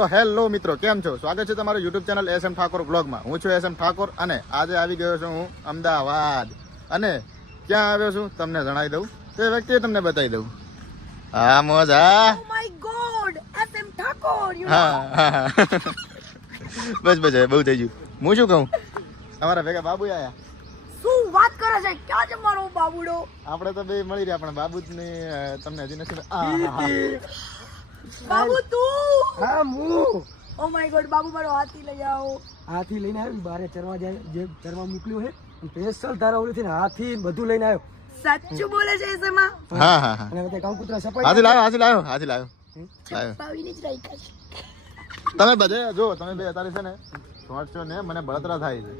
તો હેલો મિત્રો કેમ છો? સ્વાગત છે તમારું YouTube channel S M Thakor બ્લોગમાં. હું છું એસ એમ ઠાકોર અને આજે આવી ગયો છું હું અમદાવાદ. અને ક્યાં આવ્યો છું તમને જણાવી દઉં? તે વ્યક્તિએ તમને બતાવી દઉં. હા મોજ. હા Oh હા. બસ બસ બહુ થઈ ગયું. હું શું કહું? તમારા ભેગા બાબુ આયા? શું વાત કરે છે? ક્યાં છે બાબુડો? આપણે તો બે મળી રહ્યા પણ બાબુ તમને હજી નથી. બાબુ તું? હા હું. ઓ માય ગોડ બાબુ મારો હાથી લઈ આવો. હાથી લઈને આવ્યો બારે ચરવા જાય જે ચરવા મોકલ્યું હે સ્પેશિયલ તારા ઓલી થી હાથી બધું લઈને આવ્યો. સાચું બોલે છે એસેમાં હા હા હા. અને બધા કંકુતરા હાથી સપાઈ લાવ્યો હાથી લાવ્યો હાથી લાવ્યો લાવ્યો પાવીને જ રાખ્યા તમે બધે જો તમે બે અત્યારે છે ને છો ને મને બળતરા થાય છે.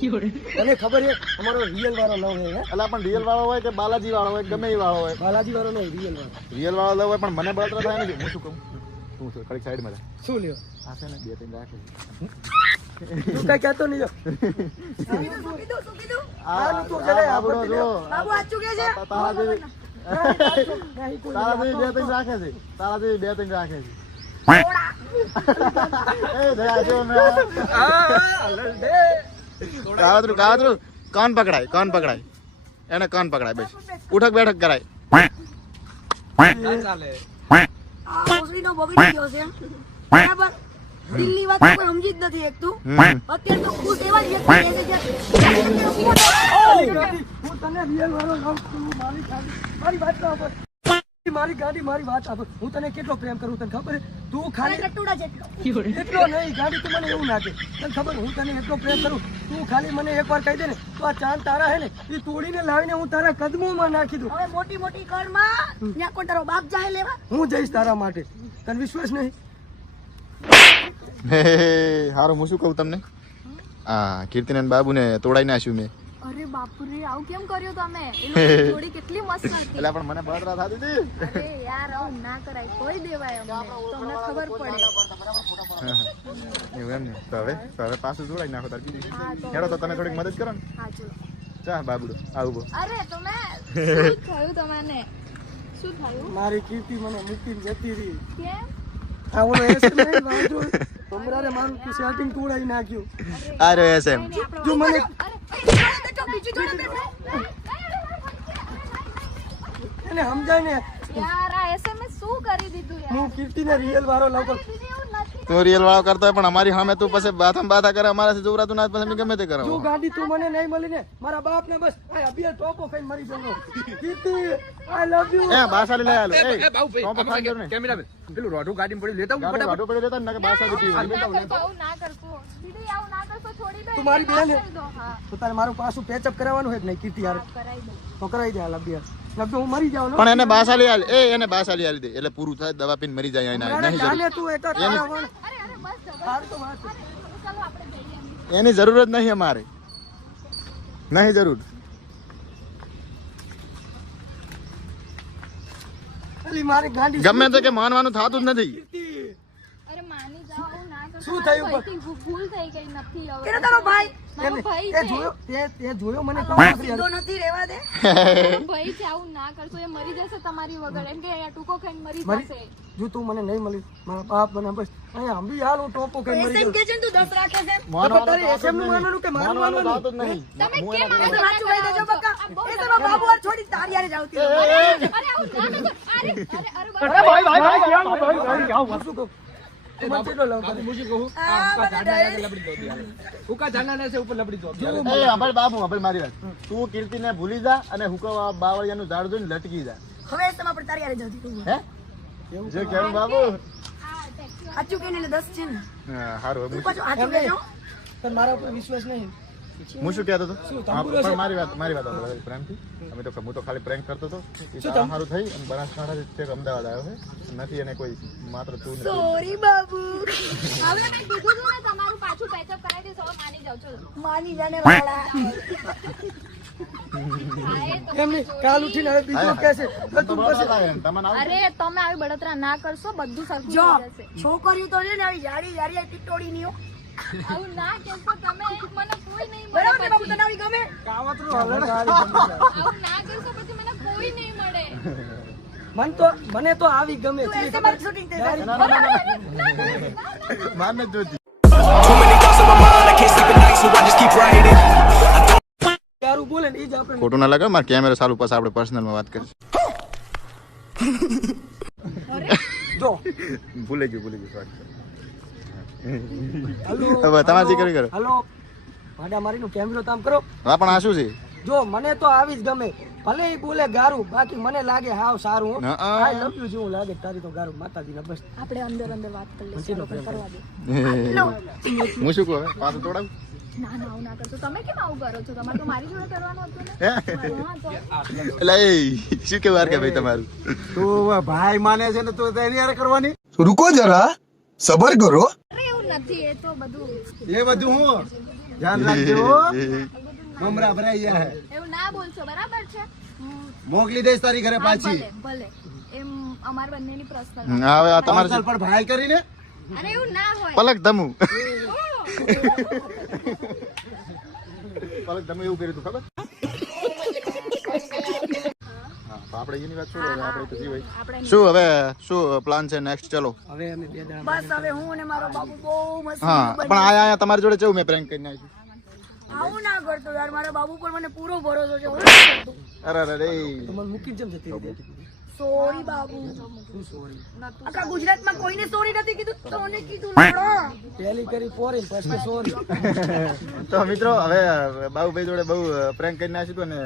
તને ખબર છે અમારો રિયલ વાળો લવ હે? અલા પણ રિયલ વાળો હોય કે બાલાજી વાળો હોય કે ગમે એ વાળો હોય? બાલાજી વાળો નહીં રિયલ વાળો. રિયલ વાળો લવ હોય પણ મને બળતરા થાય ને હું શું કહું? શું છે ખાલી સાઈડમાં શું લ્યો? આ છે ને બે ત્રણ રાખે. તું કઈ કહેતો નહીં જો શું કીધું શું કીધું આ તું જલે આપણો જો. બાબુ સાચું કે છે? તારા જેવી તારા જેવી બે ત્રણ રાખે છે. તારા જેવી બે ત્રણ રાખે છે. એ દયા જો ને કાવતરું કાવતરું. કોણ પકડાય કોણ પકડાય. એને કોણ પકડાય બસ. ઉઠક બેઠક કરાય. વાત કોઈ સમજી જ નથી એક તું અત્યારે તો ખુશ એવા જ વ્યક્તિ છે જે- હું તને રિયલ વાળો લવ છું મારી મારી વાત તો મારી ગાડી મારી વાત આપ હું તને કેટલો પ્રેમ કરું તને ખબર તું ખાલી જેટલો. એટલો નહીં ગાડી તું મને એવું લાગે તને ખબર હું તને એટલો પ્રેમ કરું. તું ખાલી મને એકવાર કહી દે ને તો આ ચાંદ તારા હે ને એ તોડીને લાવીને હું તારા કદમોમાં નાખી દઉં. હવે મોટી મોટી કરમાં ત્યાં કોઈ તારો બાપ જાય લેવા? હું જઈશ તારા માટે. તને વિશ્વાસ નહીં? હે હારું હું શું કહું તમને? હા કીર્તિનંદ બાબુને તોડાઈ નાખ્યું મેં. અરે બાપરે આવું કેમ કર્યું તમે? એ જોડી કેટલી મસ્ત હતી. એટલે પણ મને બળતરા થતી હતી? અરે યાર આવું ના કરાય. કોઈ દેવાય અમને. તમને ખબર પડે. એવું એમ ને. તો હવે તો હવે પાછું જોડાઈ નાખો તાર બીજું હેડો તો તમે થોડીક મદદ કરો ને. હા ચલો ચા બાબડો આવું બો અરે તમે શું થયું તમને શું થયું? મારી કીર્તિ મને મૂકીને જતી રહી. કેમ? આ એસએમ નહીં વાંધો. મારું સેટિંગ તોડાવી નાખ્યું. અરે જો મને બેઠો બીજું જોડે બેઠો એને સમજાય ને. યાર આ એસએમએસ શું કરી દીધું યાર? હું કીર્તિને રિયલ વાળો લવ તો તું રિયલ વાળો કરતો હોય પણ અમારી સામે તું પછી બાથમ બાથા કરે અમારાથી જોવરાતું ના પછી ગમે તે કરો તું ગાડી તું મને નહીં મળી ને મારા બાપ ને બસ આ અભિયા ટોપો ખાઈ મરી જવો કીર્તિ આઈ લવ યુ એ બાસાલી લઈ આલો. એ ટોપો ખાઈ આપણે કેમેરામેન, પેલું રોડું ગાડી પડી લેતા હું. વાટું પડી લેતા ને બાસાલી પીવું ના કરતો ના દીદી આવું ના તું મારી બેન તો તારે મારું પાછું પેચઅપ કરાવવાનું હોય કે નહીં? કીર્તિ યાર તો કરાવી દે હાલ અભ્યાસ લગતો હું મરી જાઉં પણ એને બાસાલી આલી એ એને બાસાલી આલી દે. એટલે પૂરું થાય દવા પીને મરી જાય એના નહીં જરૂર. તું એક કરાવવાનું અરે અરે બસ તો, બસ. હાલ તો વાત અરે ચાલો આપણે જઈએ એની જરૂર જ નહીં અમારે. નહીં જરૂર. મારી ગાડી ગમે તે કે માનવાનું થતું જ નથી કીર્તિ અરે માની જાઓ આવું ના કરશો શું થયું ભૂલ થઈ ગઈ નથી હવે તારો ભાઈ ભાઈ એ જોયો તે તે જોયો મને તો સીધો નથી રહેવા દે ભાઈ છે આવું ના કરશો એ મરી જશે તમારી વગર એમ કે એ ટૂંકો ખાઈને મરી જશે જો તું મને નહીં મળી મારા બાપ બને બસ અહીંયા આમ બી હાલ હું ટોપો કઈ મરી ગયો કે છે તું દસ રાખે છે મારો તારે એસએમનું માનવાનું કે મારું માનવાનું નહીં તમે કેમ એ સાચું કહી દેજો બકા એ તો બાબુ વાર છોડી તારી હારે જાવતી અરે આવું ના કરશો અરે અરે અરે ભાઈ ભાઈ ભાઈ શું કહું ભાઈ ભાઈ કેટલો લવ કરે? ને ને મારી વાત. તું કીર્તિને ભૂલી જા અને હુકવા બાવળિયાનું ઝાડ જોઈને લટકી જા. હવે આપણે તારી હારે જ આવતી હતી. હે જે કેવું બાબુ સાચું દસ છે ને. હા, તને મારા ઉપર વિશ્વાસ નહીં? હું શું કહેતો હતો? છે? પણ મારી વાત મારી વાત પ્રેમથી. અમે તો હું તો ખાલી પ્રેન્ક કરતો હતો. સારું થઈ અને બનાસકાંઠા છેક અમદાવાદ આવ્યો છે. નથી એને કોઈ માત્ર તું સોરી બાબુ. હવે મેં કીધું ને તમારું પાછું પેચઅપ કરાવી હવે માની જાવ છો માની જાને વાળા. હા, તો કાલ ઉઠીને હવે બીજું છે? અરે તમે આવી બળતરા ના કરશો બધું સરખું જો થઈ જશે. છોકરીઓ તો ને આવી જાડી જાડી ટીટોડી ની હો. આવું ના કહેશો તમે. મને કોઈ નહીં મળે બરાબર ને બાબુ તને આવી ગમે? આવું ના કરશો પછી મને કોઈ નહીં મળે. મન તો મને તો આવી ગમે. તું છે એસે મારું shooting થઈ જશે. મારને જ જોતી Too many thoughts on my mind, I can't sleep at night, so I just keep writing. બોલે ને એ જ આપણે ખોટું ના લગાવ મારે કેમેરા સારું પછી આપણે પર્સનલમાં વાત કરીશું. જો. ભૂલે ગયું ભૂલે ગયું હવે તમારે જે કરો? હલો. ભાડા મારીનો કેમેરો તામ કરો. હા પણ આ શું છે? જો મને તો આવી જ ગમે. ભલે એ બોલે ગારું બાકી મને લાગે હાવ સારું આઈ લવ યુ જેવું લાગે તારી તો ગારું. માતાજી બસ. આપણે અંદર અંદર વાત કરી લઈશું કરવા દે. હું શું કહું પાછો તોડાવ? તમે કેમ કરો એટલે ભાઈ તમારું? તો ભાઈ માને છે ને તો તેની યાર કરવાની. રૂકો જરા. સબર કરો. નથી એ તો બધું. એ બધું હું? ધ્યાન રાખજો મમરા ભરાઈ ગયા એવું ના બોલશો બરાબર છે? મોકલી દઈશ તારી ઘરે પાછી. ભલે એમ અમાર બંનેની પર્સનલ હવે આ તમારે પર ભાઈ કરીને? અરે એવું ના હોય. પલક ધમુ. પલક ધમુ એવું કર્યું તું ખબર? આપણે એની વાત છોડો આપણે તો જી શું હવે શું પ્લાન છે નેક્સ્ટ ચલો. હવે અમે બે જણા બસ હવે હું અને મારો બાબુ બહુ મસ્ત હા પણ આયા આયા તમારી જોડે કેવું મેં પ્રેન્ક કરી નાખ્યું આવું ના કરતો યાર મારા બાબુ પર મને પૂરો ભરોસો છે અરે અરે રે. મને મૂકીને જેમ જતી રહી? સોરી બાબુ. શું સોરી? આખા ગુજરાતમાં કોઈને સોરી નથી કીધું તને કીધું નડો પહેલી કરી પોરી પછી સોરી. તો મિત્રો હવે બાબુભાઈ જોડે બહુ પ્રેન્ક કરી નાખ્યું હતું અને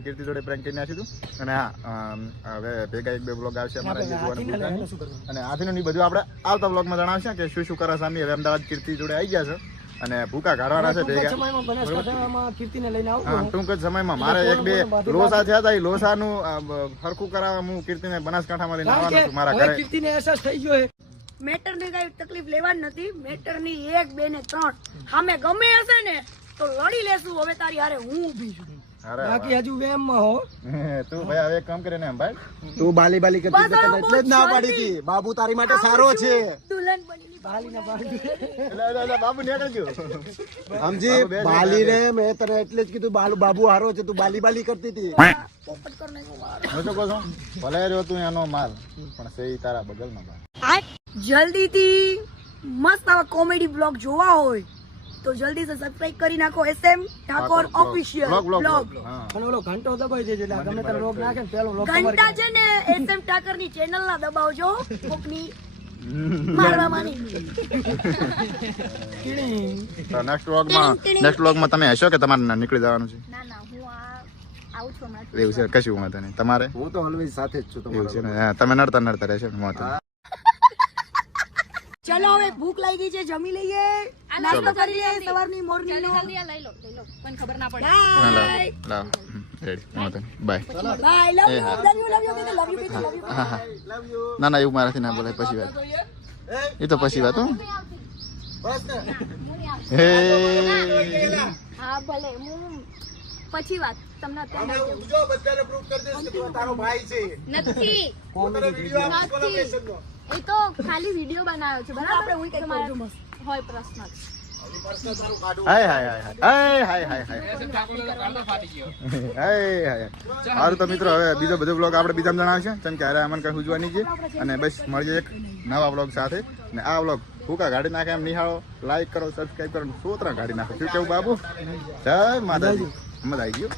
કીર્તિ જોડે પ્રેન્ક કરી નાખ્યું હતું અને હા હવે ભેગા એક બે બ્લોગ આવશે અમારા જે જોવાનું અને હાથીનું ની બધું આપણે આવતા બ્લોગમાં જણાવશે કે શું શું કરે સામી. હવે અમદાવાદ કીર્તિ જોડે આવી ગયા છે. અને ભૂકા કાઢવાના છે ભેગા. કીર્તિને લઈને આવું ટૂંક જ સમયમાં. મારે એક બે લોસા થયા હતા એ લોસાનું હરખું કરાવવા હું કીર્તિને બનાસકાંઠામાં લઈને આવવાનો છું મારા ઘરે. કીર્તિને અહેસાસ થઈ ગયો છે. મેટર ને કઈ તકલીફ લેવાની નથી. મેટરની એક બે ને ત્રણ. સામે ગમે હશે ને તો લડી લેશું. હવે તારી હારે હું ઊભી છું. બાકી હજુ વેમમાં હો. તું ભાઈ હવે કામ કરે ને ભાઈ. તું બાલી બાલી કરતી એટલે જ ના પાડી હતી. બાબુ તારી માટે સારો છે. બાલી. ને મેં તને એટલે જ કીધું બાબુ હારો છે તું બાલી બાલી કરતી હતી. ભલે રહ્યો તું એનો માલ પણ સહી તારા બગલમાં જલ્દી થી મસ્ત આવા કોમેડી બ્લોગ જોવા હોય. તો જલ્દી સે સબસ્ક્રાઇબ કરી નાખો એસએમ ઠાકોર ઓફિશિયલ બ્લોગ અને ઓલો ઘંટો દબાઈ દેજો એટલે ગમે તારો રોગ નાખે પેલો રોગ તમારે ઘંટા છે ને એસએમ ઠાકરની ચેનલ ના દબાવજો કોકની મારવા માની તો નેક્સ્ટ વ્લોગમાં નેક્સ્ટ વ્લોગમાં તમે હશો કે તમારે નીકળી જવાનું છે? ના ના હું આ આવું છું હમણાં. એવું છે કશું વાંધો નહીં. તમારે? હું તો ઓલવેઝ સાથે જ છું એવું છે ને? તમે નડતા નડતા રહેશો ને મોત. ચલો હવે ભૂખ લાગી ગઈ છે જમી લઈએ. નાસ્તો કરી લઈએ સવારની મોર્નિંગ નો. જલ્દી આ લઈ લો લઈ લો. પણ ખબર ના પડે. Ready bye. Bye love you love you love you love you love you હા. હા ના ના એવું મારાથી ના બોલાય પછી વાત. એ તો પછી વાત હો. હે. હા ભલે હું પછી વાત. તમને અત્યારે જો બધાને પ્રૂફ કરી દઈશ કે તારો ભાઈ છે. નથી. પોતાનો વિડિયો આપો કોલેબરેશનનો એ તો ખાલી વિડિયો બનાવ્યો છે બરાબર? આપણે હું કઈ કરું મસ્ત હોય પર્સનલ સારું તો મિત્રો હવે બીજો બધો બ્લોગ આપણે બીજા જણાવશે. તેમ ક્યારે અમન કઈ ઉજવાની છે અને બસ મળીએ એક નવા બ્લોગ સાથે. આ બ્લોગ ભૂકા ગાડી નાખે એમ નિહાળો. લાઈક કરો સબસ્ક્રાઈબ કરો સોતરા ગાડી નાખો. શું કેવું બાબુ? જય માતાજી. મજા આવી ગયું?